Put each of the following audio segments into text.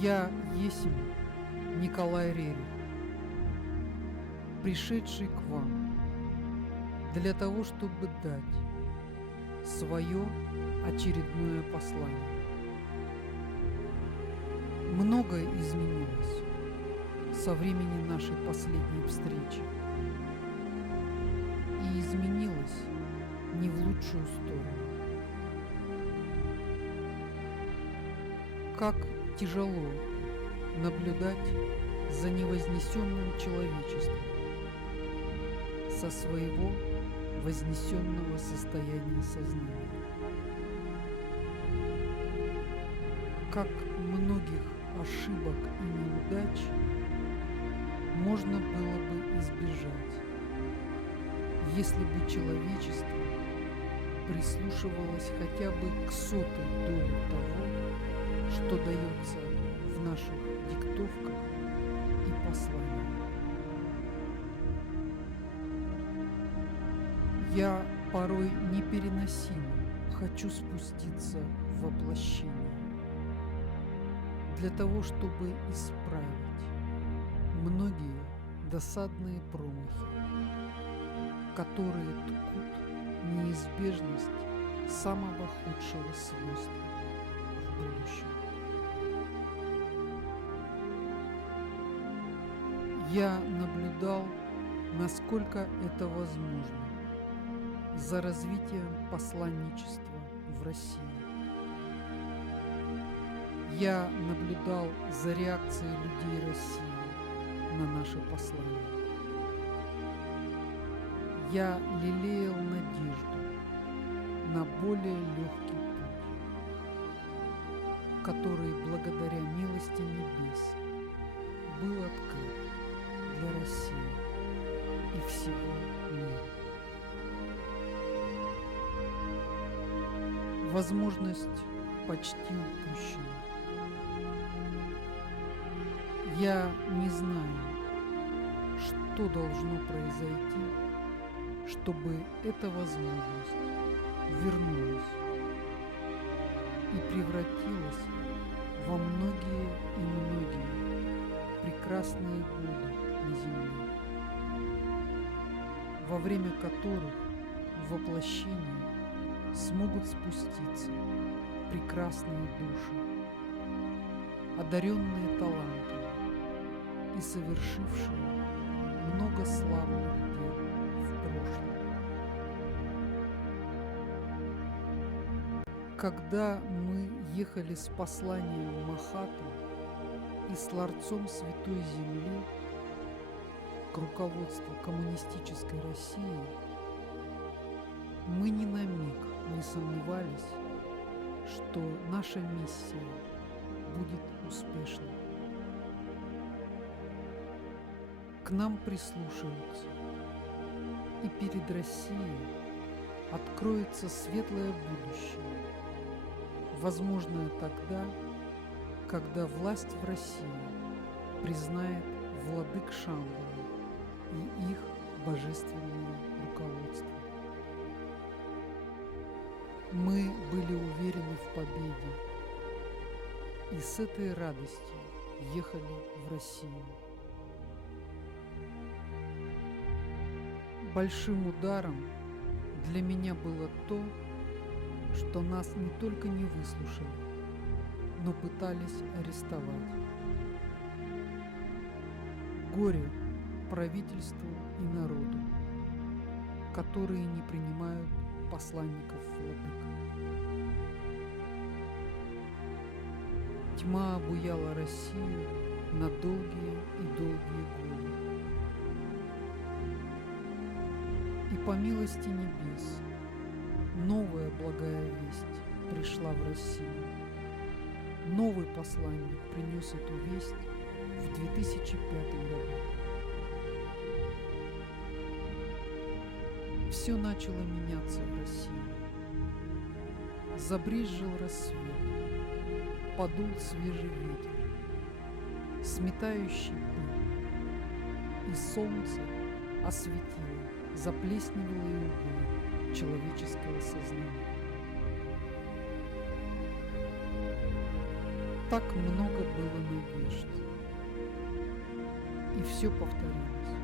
Я есмь Николай Рерих, пришедший к вам для того, чтобы дать свое очередное послание. Многое изменилось со времени нашей последней встречи, и изменилось не в лучшую сторону. Как тяжело наблюдать за невознесенным человечеством со своего вознесенного состояния сознания. Как многих ошибок и неудач можно было бы избежать, если бы человечество прислушивалось хотя бы к 100-й доле того, что дается в наших диктовках и посланиях. Я порой непереносимо хочу спуститься в воплощение для того, чтобы исправить многие досадные промахи, которые ткут неизбежность самого худшего свойства в будущем. Я наблюдал, насколько это возможно, за развитием посланничества в России. Я наблюдал за реакцией людей России на наше послание. Я лелеял надежду на более легкий путь, который благодаря милости небес был открыт для России и всего мира. Возможность почти упущена. Я не знаю, что должно произойти, чтобы эта возможность вернулась и превратилась во многие и многие прекрасные годы на земле, во время которых в воплощение смогут спуститься прекрасные души, одаренные талантами и совершившие много славных дел в прошлом. Когда мы ехали с посланием в Махату и с ларцом Святой Земли к руководству коммунистической России, мы ни на миг не сомневались, что наша миссия будет успешной. К нам прислушаются, и перед Россией откроется светлое будущее, возможное тогда, когда власть в России признает владык Шамбалы и их божественное руководство. Мы были уверены в победе и с этой радостью ехали в Россию. Большим ударом для меня было то, что нас не только не выслушали, но пытались арестовать. Горе правительству и народу, которые не принимают посланников владык. Тьма обуяла Россию на долгие и долгие годы. И по милости небес новая благая весть пришла в Россию. Новый посланник принес эту весть в 2005 году. Все начало меняться в России. Забрезжил рассвет, подул свежий ветер, сметающий пыль, и солнце осветило заплесневелые углы человеческого сознания. Так много было надежд. И все повторилось.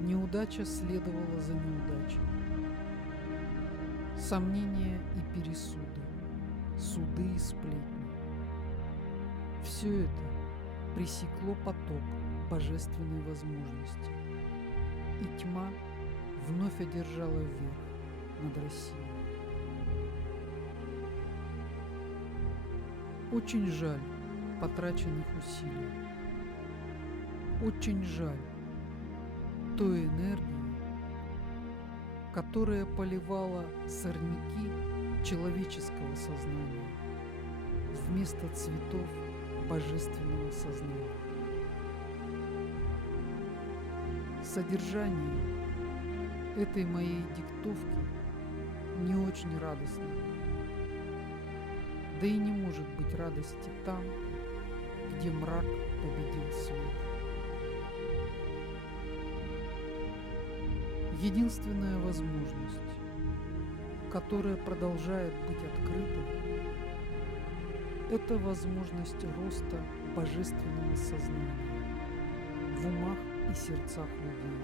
Неудача следовала за неудачей. Сомнения и пересуды, суды и сплетни. Все это пресекло поток божественной возможности, и тьма вновь одержала верх над Россией. Очень жаль потраченных усилий. Очень жаль той энергии, которая поливала сорняки человеческого сознания вместо цветов божественного сознания. Содержание этой моей диктовки не очень радостно. Да и не может быть радости там, где мрак победил свет. Единственная возможность, которая продолжает быть открытой, это возможность роста божественного сознания в умах и сердцах людей.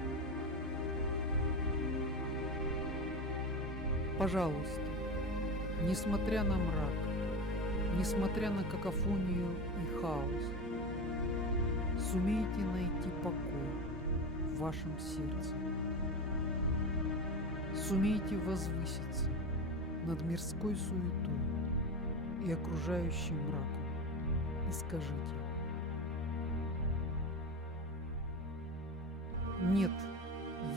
Пожалуйста, несмотря на мрак, несмотря на какофонию и хаос, сумейте найти покой в вашем сердце. Сумейте возвыситься над мирской суетой и окружающим мраком и скажите: нет,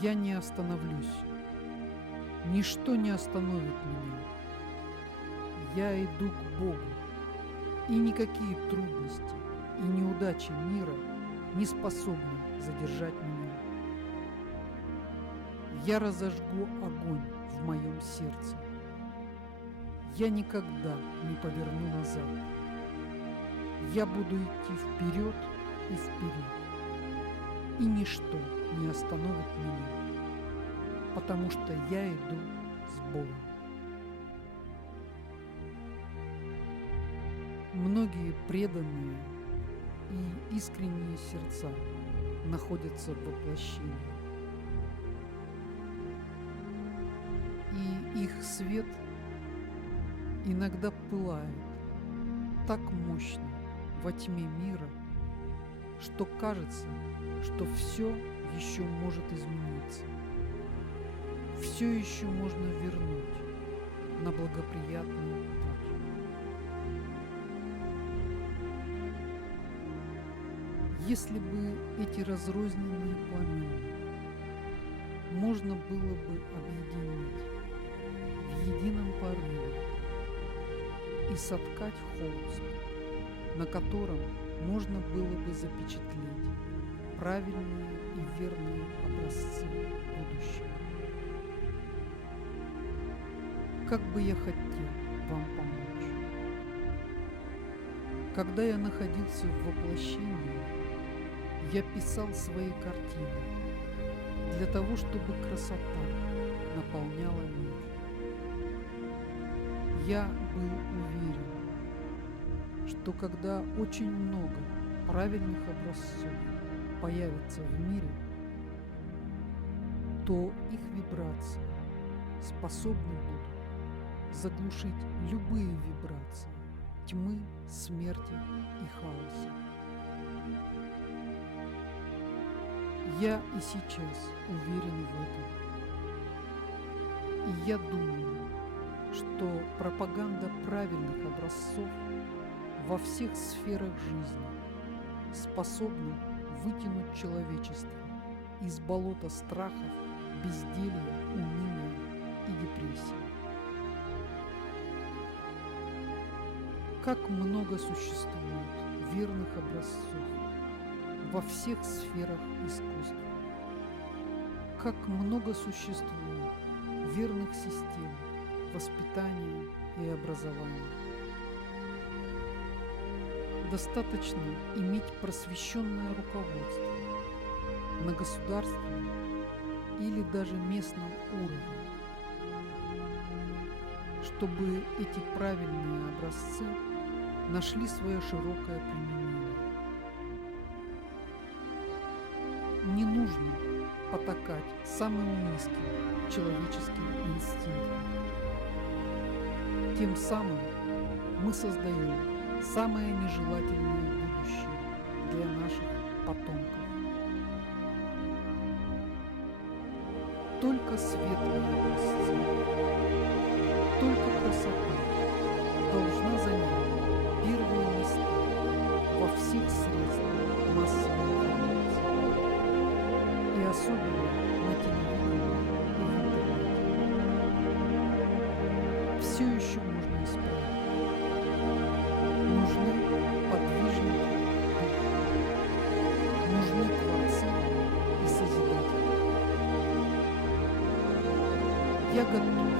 я не остановлюсь. Ничто не остановит меня. Я иду к Богу, и никакие трудности и неудачи мира не способны задержать меня. Я разожгу огонь в моем сердце. Я никогда не поверну назад. Я буду идти вперед и вперед, и ничто не остановит меня, потому что я иду с Богом. Многие преданные и искренние сердца находятся в воплощении, и их свет иногда пылает так мощно во тьме мира, что кажется, что все еще может измениться, все еще можно вернуть на благоприятный путь. Если бы эти разрозненные пламена можно было бы объединить в едином порыве и соткать холст, на котором можно было бы запечатлеть правильные и верные образцы будущего. Как бы я хотел вам помочь. Когда я находился в воплощении, я писал свои картины для того, чтобы красота наполняла мир. Я был уверен, что когда очень много правильных образцов появится в мире, то их вибрации способны будут заглушить любые вибрации тьмы, смерти и хаоса. Я и сейчас уверен в этом. И я думаю, что пропаганда правильных образцов во всех сферах жизни способна вытянуть человечество из болота страхов, безделья, уныния и депрессии. Как много существует верных образцов во всех сферах искусства. Как много существует верных систем воспитания и образования. Достаточно иметь просвещенное руководство на государственном или даже местном уровне, чтобы эти правильные образцы нашли свое широкое применение. Не нужно потакать самым низким человеческим инстинктам. Тем самым мы создаем самое нежелательное будущее для наших потомков. Только светлые образцы, только красота должна занять первые места во всех средствах массовой информации, и особенно на телевидении и в интернете. Все еще можно исправить. Нужны подвижники духа, нужны творцы и созидатели. Я готов